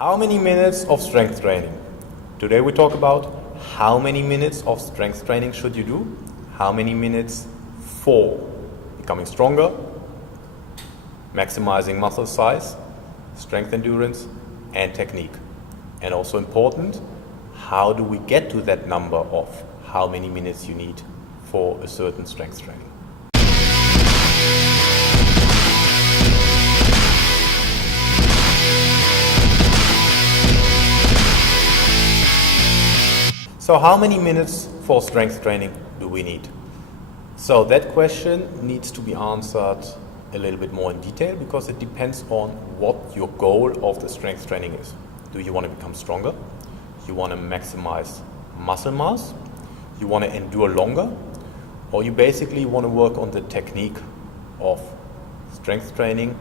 How many minutes of strength training? Today we talk about how many minutes of strength training should you do, how many minutes for becoming stronger, maximizing muscle size, strength endurance and technique. And also important, how do we get to that number of how many minutes you need for a certain strength training. So how many minutes for strength training do we need? So that question needs to be answered a little bit more in detail because it depends on what your goal of the strength training is. Do you want to become stronger? You want to maximize muscle mass? You want to endure longer? Or you basically want to work on the technique of strength training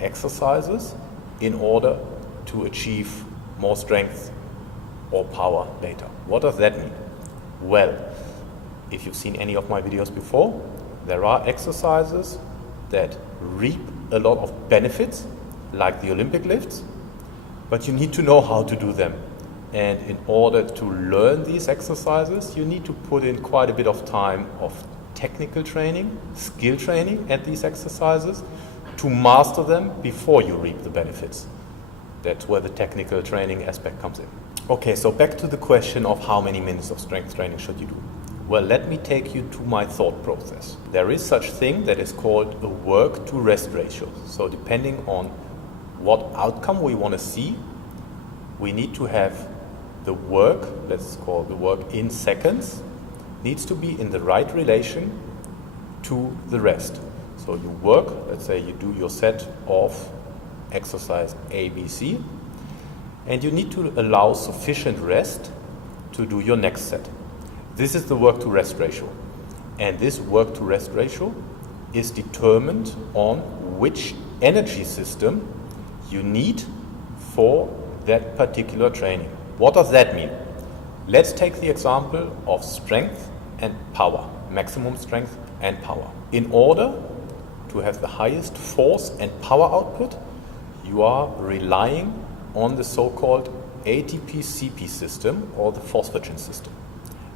exercises in order to achieve more strength or power later. What does that mean? Well, if you've seen any of my videos before, there are exercises that reap a lot of benefits, like the Olympic lifts, but you need to know how to do them. And in order to learn these exercises, you need to put in quite a bit of time of technical training, skill training at these exercises to master them before you reap the benefits. That's where the technical training aspect comes in. Okay, so back to the question of how many minutes of strength training should you do. Well, let me take you to my thought process. There is such thing that is called a work to rest ratio. So depending on what outcome we want to see, we need to have the work, let's call the work in seconds, needs to be in the right relation to the rest. So you work, let's say you do your set of exercise A, B, C, and you need to allow sufficient rest to do your next set. This is the work to rest ratio. And this work to rest ratio is determined on which energy system you need for that particular training. What does that mean? Let's take the example of strength and power, maximum strength and power. In order to have the highest force and power output, you are relying on the so-called ATP-CP system or the phosphagen system.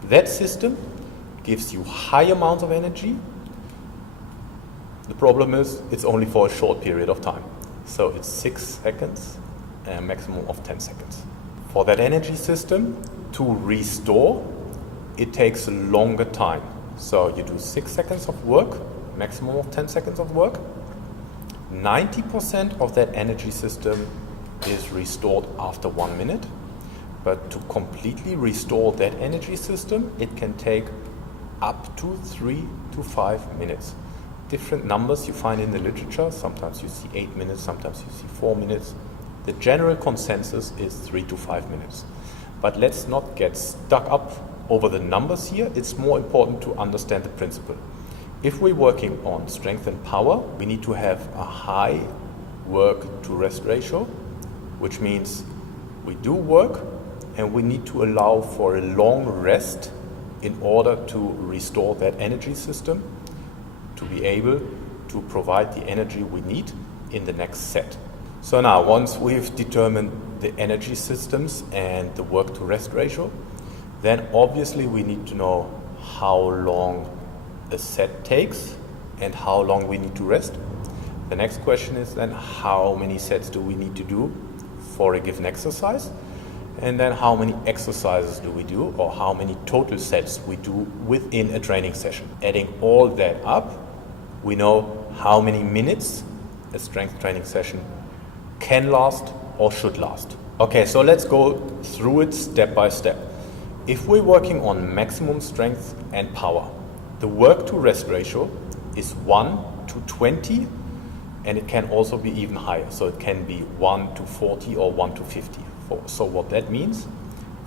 That system gives you high amounts of energy. The problem is it's only for a short period of time. So it's 6 seconds and a maximum of 10 seconds. For that energy system to restore, it takes a longer time. So you do 6 seconds of work, maximum of 10 seconds of work. 90% of that energy system is restored after 1 minute. But to completely restore that energy system, it can take up to 3 to 5 minutes. Different numbers you find in the literature. Sometimes you see 8 minutes, sometimes you see 4 minutes. The general consensus is 3 to 5 minutes. But let's not get stuck up over the numbers here. It's more important to understand the principle. If we're working on strength and power, we need to have a high work to rest ratio, which means we do work and we need to allow for a long rest in order to restore that energy system to be able to provide the energy we need in the next set. So now, once we've determined the energy systems and the work to rest ratio, then obviously we need to know how long a set takes and how long we need to rest. The next question is then how many sets do we need to do for a given exercise? And then how many exercises do we do, or how many total sets we do within a training session. Adding all that up, we know how many minutes a strength training session can last or should last. Okay, so let's go through it step by step. If we're working on maximum strength and power, the work to rest ratio is 1 to 20, and it can also be even higher. So it can be 1 to 40 or 1 to 50. So what that means,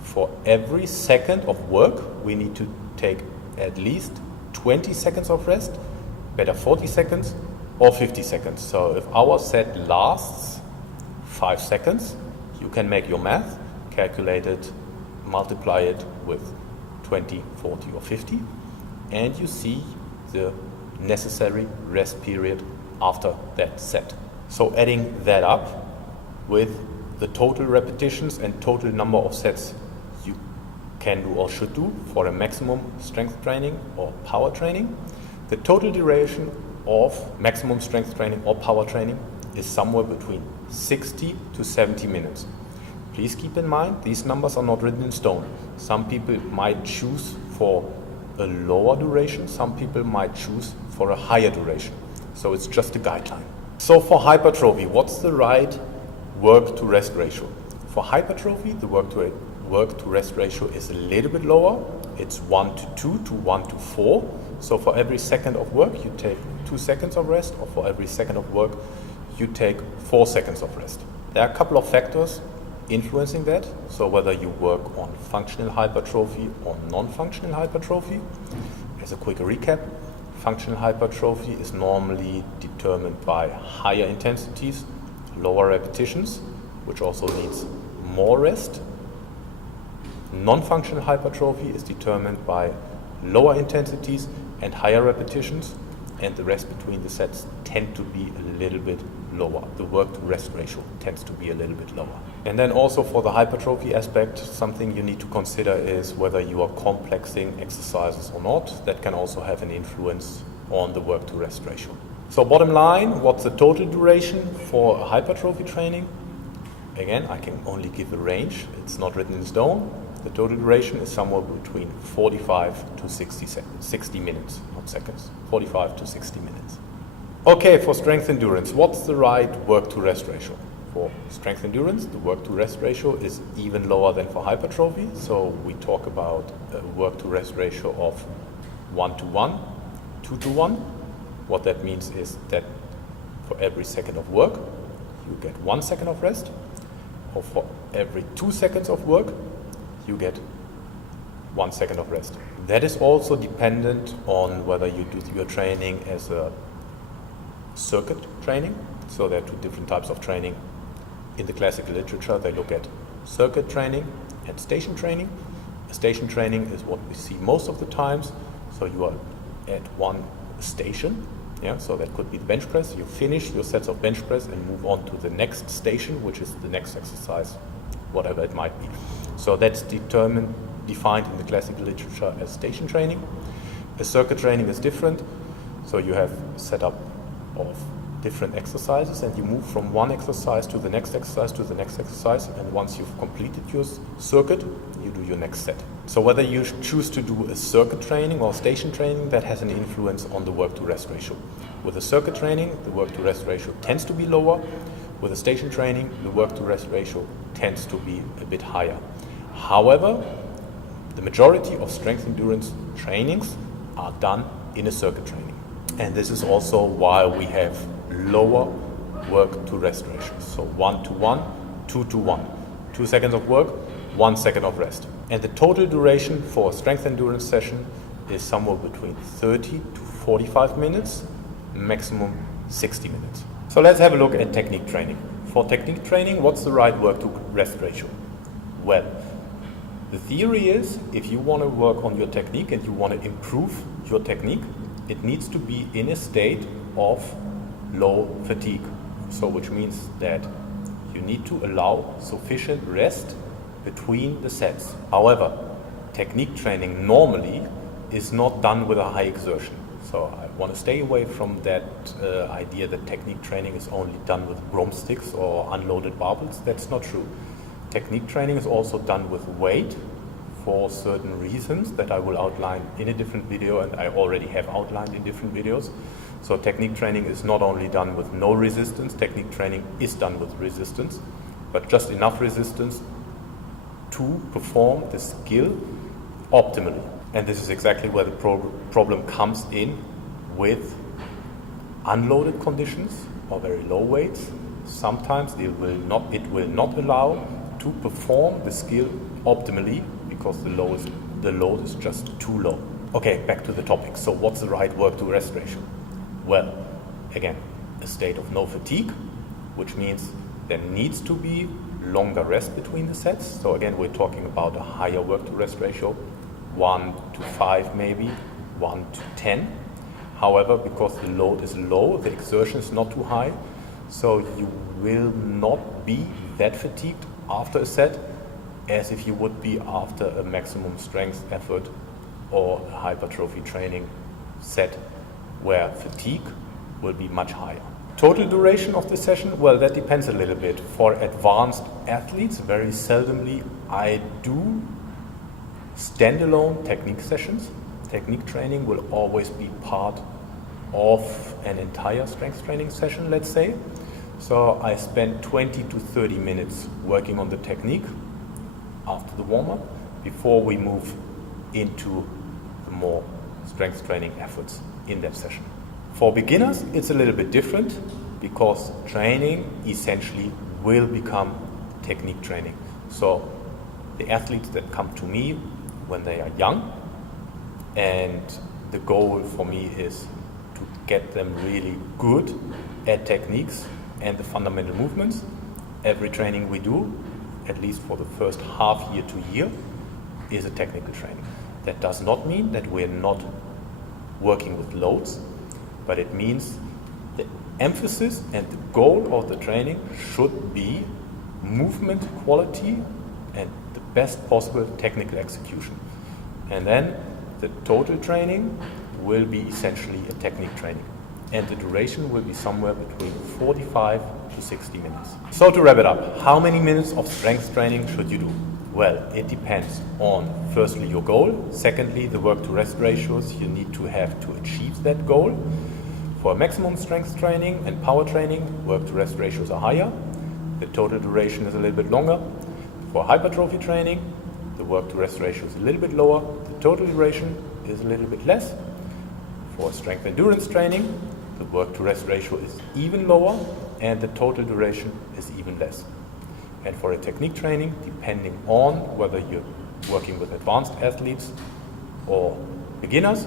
for every second of work, we need to take at least 20 seconds of rest, better 40 seconds or 50 seconds. So if our set lasts 5 seconds, you can make your math, calculate it, multiply it with 20, 40 or 50, and you see the necessary rest period after that set. So adding that up with the total repetitions and total number of sets you can do or should do for a maximum strength training or power training. The total duration of maximum strength training or power training is somewhere between 60 to 70 minutes. Please keep in mind, these numbers are not written in stone. Some people might choose for a lower duration, some people might choose for a higher duration. So it's just a guideline. So for hypertrophy, what's the right work to rest ratio? For hypertrophy, the work to rest ratio is a little bit lower. It's 1 to 2 to 1 to 4. So for every second of work, you take 2 seconds of rest, or for every second of work, you take 4 seconds of rest. There are a couple of factors influencing that. So whether you work on functional hypertrophy or non-functional hypertrophy. As a quick recap, functional hypertrophy is normally determined by higher intensities, lower repetitions, which also needs more rest. Non-functional hypertrophy is determined by lower intensities and higher repetitions, and the rest between the sets tend to be a little bit lower. The work to rest ratio tends to be a little bit lower. And then also for the hypertrophy aspect, something you need to consider is whether you are complexing exercises or not. That can also have an influence on the work to rest ratio. So bottom line, what's the total duration for a hypertrophy training? Again, I can only give a range. It's not written in stone. The total duration is somewhere between 45 to 60 minutes, not seconds, 45 to 60 minutes. Okay, for strength endurance, what's the right work to rest ratio? For strength endurance, the work to rest ratio is even lower than for hypertrophy. So we talk about a work to rest ratio of 1 to 1, 2 to 1. What that means is that for every second of work, you get 1 second of rest, or for every 2 seconds of work, you get 1 second of rest. That is also dependent on whether you do your training as a circuit training. So there are 2 different types of training. In the classical literature, they look at circuit training and station training. Station training is what we see most of the times. So you are at one station. Yeah, so that could be the bench press. You finish your sets of bench press and move on to the next station, which is the next exercise, whatever it might be. So that's defined in the classical literature as station training. A circuit training is different. So you have setup of different exercises and you move from one exercise to the next exercise to the next exercise, and once you've completed your circuit, you do your next set. So whether you choose to do a circuit training or station training, that has an influence on the work to rest ratio. With a circuit training, the work to rest ratio tends to be lower. With a station training, the work to rest ratio tends to be a bit higher. However, the majority of strength endurance trainings are done in a circuit training. And this is also why we have lower work to rest ratios. So 1 to 1, 2 to 1. 2 seconds of work, 1 second of rest. And the total duration for a strength endurance session is somewhere between 30 to 45 minutes, maximum 60 minutes. So let's have a look at technique training. For technique training, what's the right work to rest ratio? Well, the theory is if you want to work on your technique and you want to improve your technique, it needs to be in a state of low fatigue. So which means that you need to allow sufficient rest between the sets. However, technique training normally is not done with a high exertion. So I want to stay away from that idea that technique training is only done with broomsticks or unloaded barbells. That's not true. Technique training is also done with weight for certain reasons that I will outline in a different video, and I already have outlined in different videos. So technique training is not only done with no resistance, technique training is done with resistance, but just enough resistance to perform the skill optimally. And this is exactly where the problem comes in with unloaded conditions or very low weights. Sometimes it will not allow to perform the skill optimally because the load is just too low. Okay, back to the topic. So what's the right work to rest ratio? Well, again, a state of no fatigue, which means there needs to be longer rest between the sets. So again, we're talking about a higher work to rest ratio, 1 to 5 maybe, 1 to 10. However, because the load is low, the exertion is not too high, so you will not be that fatigued after a set as if you would be after a maximum strength effort or a hypertrophy training set where fatigue will be much higher. Total duration of the session, well, that depends a little bit. For advanced athletes, very seldomly I do standalone technique sessions. Technique training will always be part of an entire strength training session, let's say. So I spend 20 to 30 minutes working on the technique after the warm-up before we move into the more strength training efforts in that session. For beginners, it's a little bit different because training essentially will become technique training. So the athletes that come to me when they are young, and the goal for me is to get them really good at techniques and the fundamental movements. Every training we do, at least for the first half year to year, is a technical training. That does not mean that we're not working with loads, but it means the emphasis and the goal of the training should be movement quality and the best possible technical execution. And then the total training will be essentially a technique training. And the duration will be somewhere between 45 to 60 minutes. So to wrap it up, how many minutes of strength training should you do? Well, it depends on, firstly, your goal. Secondly, the work-to-rest ratios you need to have to achieve that goal. For maximum strength training and power training, work-to-rest ratios are higher. The total duration is a little bit longer. For hypertrophy training, the work-to-rest ratio is a little bit lower. The total duration is a little bit less. For strength endurance training, the work-to-rest ratio is even lower and the total duration is even less. And for a technique training, depending on whether you're working with advanced athletes or beginners,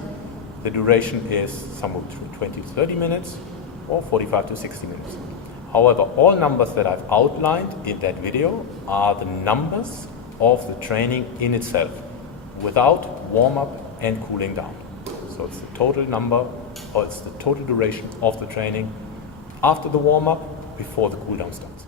the duration is somewhere between 20 to 30 minutes or 45 to 60 minutes. However, all numbers that I've outlined in that video are the numbers of the training in itself, without warm-up and cooling down. So it's the total number, or it's the total duration of the training after the warm-up, before the cool down starts.